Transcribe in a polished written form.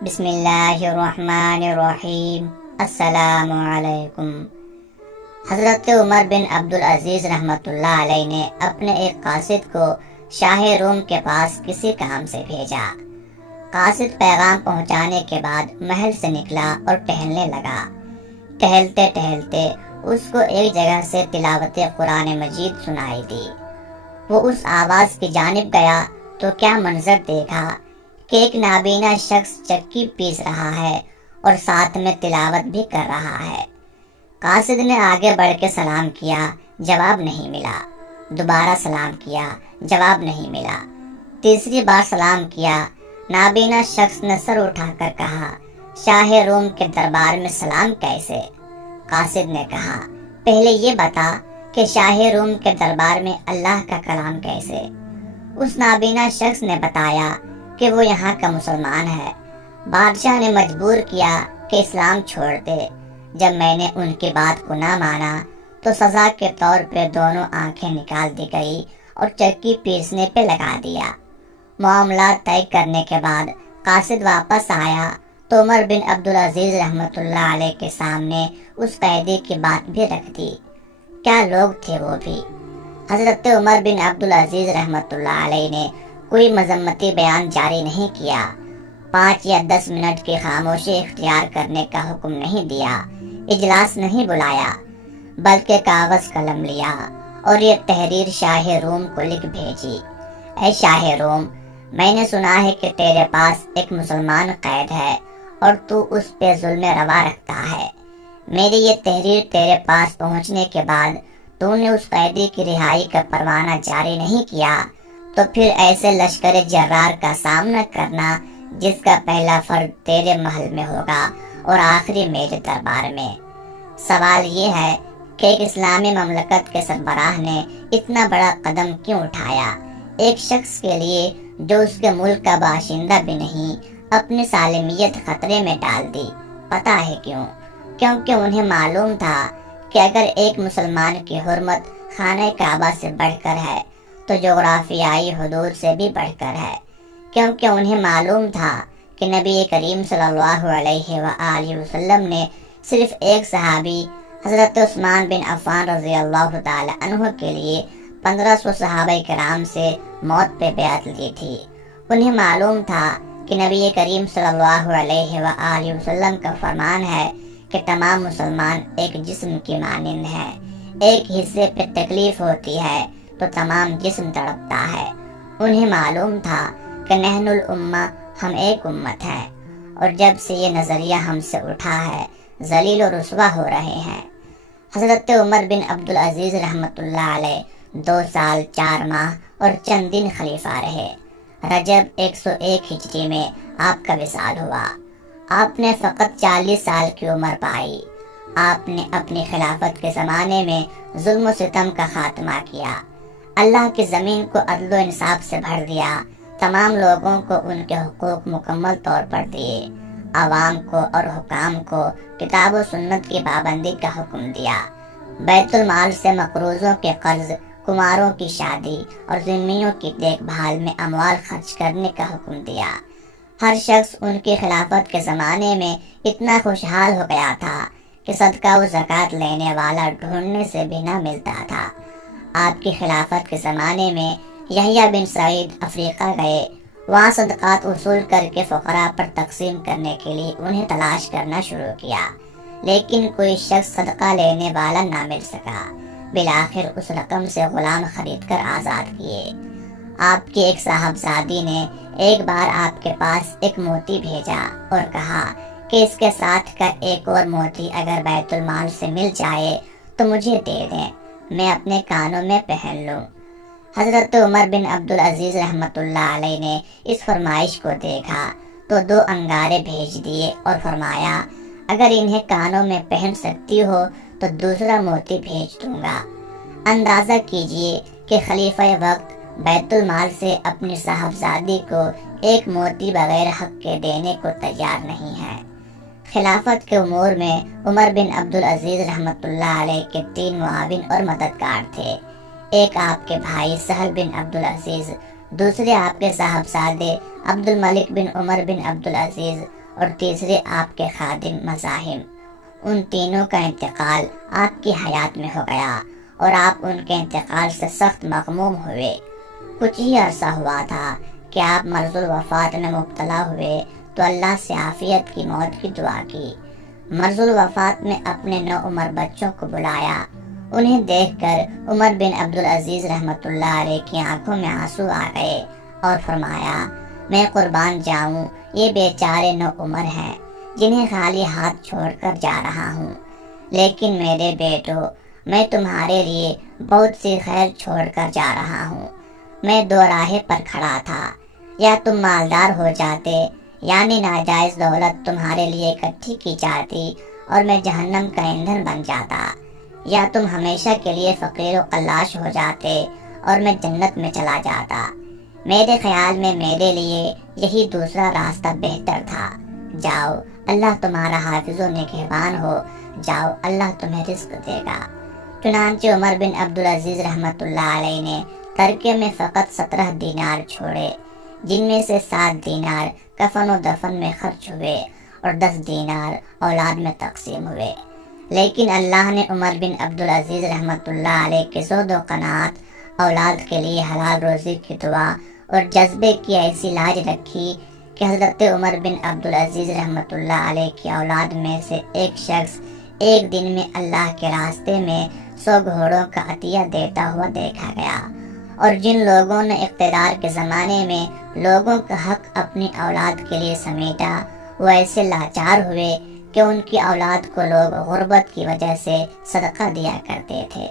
بسم اللہ الرحمن الرحیم۔ السلام علیکم۔ حضرت عمر بن عبدالعزیز رحمۃ اللہ علیہ نے اپنے ایک قاصد کو شاہ روم کے پاس کسی کام سے بھیجا۔ قاصد پیغام پہنچانے کے بعد محل سے نکلا اور ٹہلنے لگا۔ ٹہلتے ٹہلتے اس کو ایک جگہ سے تلاوت قرآن مجید سنائی دی۔ وہ اس آواز کی جانب گیا تو کیا منظر دیکھا کہ ایک نابینا شخص چکی پیس رہا ہے اور ساتھ میں تلاوت بھی کر رہا ہے۔ قاصد نے آگے بڑھ کے سلام کیا، جواب نہیں ملا۔ دوبارہ سلام کیا، جواب نہیں ملا۔ تیسری بار سلام کیا۔ نابینا شخص نے سر اٹھا کر کہا، شاہ روم کے دربار میں سلام کیسے؟ قاصد نے کہا، پہلے یہ بتا کہ شاہ روم کے دربار میں اللہ کا کلام کیسے؟ اس نابینا شخص نے بتایا کہ وہ یہاں کا مسلمان ہے۔ بادشاہ نے مجبور کیا کہ اسلام چھوڑ دے۔ جب میں نے ان کی بات کو نہ مانا تو سزا کے طور پہ دونوں آنکھیں نکال دی گئی اور چکی پیسنے پہ لگا دیا۔ معاملات طے کرنے کے بعد قاصد واپس آیا تو عمر بن عبدالعزیز رحمۃ اللہ علیہ کے سامنے اس قیدی کی بات بھی رکھ دی۔ کیا لوگ تھے وہ بھی! حضرت عمر بن عبدالعزیز رحمۃ اللہ علیہ نے کوئی مذمتی بیان جاری نہیں کیا، 5 یا 10 منٹ کی خاموشی اختیار کرنے کا حکم نہیں دیا، اجلاس نہیں بلایا، بلکہ کاغذ قلم لیا اور یہ تحریر شاہ روم کو لکھ بھیجی۔ اے شاہ روم، میں نے سنا ہے کہ تیرے پاس ایک مسلمان قید ہے اور تو اس پہ ظلم روا رکھتا ہے۔ میری یہ تحریر تیرے پاس پہنچنے کے بعد تو نے اس قیدی کی رہائی کا پروانہ جاری نہیں کیا تو پھر ایسے لشکر جرار کا سامنا کرنا جس کا پہلا فرد تیرے محل میں ہوگا اور آخری میرے دربار میں۔ سوال یہ ہے کہ ایک اسلامی مملکت کے سربراہ نے اتنا بڑا قدم کیوں اٹھایا؟ ایک شخص کے لیے جو اس کے ملک کا باشندہ بھی نہیں، اپنی سالمیت خطرے میں ڈال دی۔ پتہ ہے کیوں؟ کیونکہ انہیں معلوم تھا کہ اگر ایک مسلمان کی حرمت خانہ کعبہ سے بڑھ کر ہے تو جغرافیائی حدود سے بھی بڑھ کر ہے۔ کیونکہ انہیں معلوم تھا کہ نبی کریم صلی اللہ علیہ وآلہ وسلم نے صرف ایک صحابی حضرت عثمان بن عفان رضی اللہ تعالی عنہ کے لیے 1500 صحابہ کرام سے موت پہ بیعت لی تھی۔ انہیں معلوم تھا کہ نبی کریم صلی اللہ علیہ وآلہ وسلم کا فرمان ہے کہ تمام مسلمان ایک جسم کی مانند ہیں، ایک حصے پہ تکلیف ہوتی ہے تو تمام جسم تڑپتا ہے۔ انہیں معلوم تھا کہ نحن الامہ، ہم ایک امت ہیں، اور جب سے یہ نظریہ ہم سے اٹھا ہے ذلیل و رسوا ہو رہے ہیں۔ حضرت عمر بن عبدالعزیز رحمۃ اللہ علیہ 2 سال 4 ماہ اور چند دن خلیفہ رہے۔ رجب 101 ہجری میں آپ کا وصال ہوا۔ آپ نے فقط 40 سال کی عمر پائی۔ آپ نے اپنی خلافت کے زمانے میں ظلم و ستم کا خاتمہ کیا، اللہ کی زمین کو عدل و انصاف سے بھر دیا، تمام لوگوں کو ان کے حقوق مکمل طور پر دیے، عوام کو اور حکام کو کتاب و سنت کی پابندی کا حکم دیا، بیت المال سے مقروضوں کے قرض، کماروں کی شادی اور ذمیوں کی دیکھ بھال میں اموال خرچ کرنے کا حکم دیا۔ ہر شخص ان کی خلافت کے زمانے میں اتنا خوشحال ہو گیا تھا کہ صدقہ و زکوٰۃ لینے والا ڈھونڈنے سے بھی نہ ملتا تھا۔ آپ کی خلافت کے زمانے میں یحییٰ بن سعید افریقہ گئے، وہاں صدقات وصول کر کے فقراء پر تقسیم کرنے کے لیے انہیں تلاش کرنا شروع کیا، لیکن کوئی شخص صدقہ لینے والا نہ مل سکا۔ بالآخر اس رقم سے غلام خرید کر آزاد کیے۔ آپ کی ایک صاحبزادی نے ایک بار آپ کے پاس ایک موتی بھیجا اور کہا کہ اس کے ساتھ کا ایک اور موتی اگر بیت المال سے مل جائے تو مجھے دے دیں، میں اپنے کانوں میں پہن لوں۔ حضرت عمر بن عبدالعزیز رحمۃ اللہ علیہ نے اس فرمائش کو دیکھا تو 2 انگارے بھیج دیے اور فرمایا، اگر انہیں کانوں میں پہن سکتی ہو تو دوسرا موتی بھیج دوں گا۔ اندازہ کیجئے کہ خلیفہ وقت بیت المال سے اپنی صاحبزادی کو ایک موتی بغیر حق کے دینے کو تیار نہیں ہے۔ خلافت کے امور میں عمر بن عبدالعزیز رحمۃ اللہ علیہ کے 3 معاون اور مددگار تھے۔ ایک آپ کے بھائی سہل بن عبدالعزیز، دوسرے آپ کے صاحبزادے عبد الملک بن عمر بن عبدالعزیز اور تیسرے آپ کے خادم مزاحم۔ ان تینوں کا انتقال آپ کی حیات میں ہو گیا اور آپ ان کے انتقال سے سخت مغموم ہوئے۔ کچھ ہی عرصہ ہوا تھا کہ آپ مرض الوفات میں مبتلا ہوئے تو اللہ سے عافیت کی موت کی دعا کی۔ مرض الوفات میں اپنے 9 عمر بچوں کو بلایا۔ انہیں دیکھ کر عمر بن عبدالعزیز رحمۃ اللہ علیہ کی آنکھوں میں آنسو آ گئے اور فرمایا، میں قربان جاؤں، یہ بیچارے 9 عمر ہیں جنہیں خالی ہاتھ چھوڑ کر جا رہا ہوں، لیکن میرے بیٹو، میں تمہارے لیے بہت سی خیر چھوڑ کر جا رہا ہوں۔ میں 2 راہیں پر کھڑا تھا، یا تم مالدار ہو جاتے، یعنی ناجائز دولت تمہارے لیے اکٹھی کی جاتی اور میں جہنم کا ایندھن بن جاتا، یا تم ہمیشہ کے لیے فقیر و قلاش ہو جاتے اور میں جنت میں چلا جاتا۔ میرے خیال میں میرے لیے یہی دوسرا راستہ بہتر تھا۔ جاؤ، اللہ تمہارا حافظ و نگہبان ہو، جاؤ، اللہ تمہیں رزق دے گا۔ چنانچہ عمر بن عبدالعزیز رحمۃ اللہ علیہ نے ترکے میں فقط 17 دینار چھوڑے، جن میں سے 7 دینار کفن و دفن میں خرچ ہوئے اور 10 دینار اولاد میں تقسیم ہوئے۔ لیکن اللہ نے عمر بن عبدالعزیز رحمۃ اللہ علیہ کے زہد و قناعت، اولاد کے لیے حلال روزی کی دعا اور جذبے کی ایسی لاج رکھی کہ حضرت عمر بن عبدالعزیز رحمۃ اللہ علیہ کی اولاد میں سے ایک شخص ایک دن میں اللہ کے راستے میں 100 گھوڑوں کا عطیہ دیتا ہوا دیکھا گیا، اور جن لوگوں نے اقتدار کے زمانے میں لوگوں کا حق اپنی اولاد کے لیے سمیٹا، وہ ایسے لاچار ہوئے کہ ان کی اولاد کو لوگ غربت کی وجہ سے صدقہ دیا کرتے تھے۔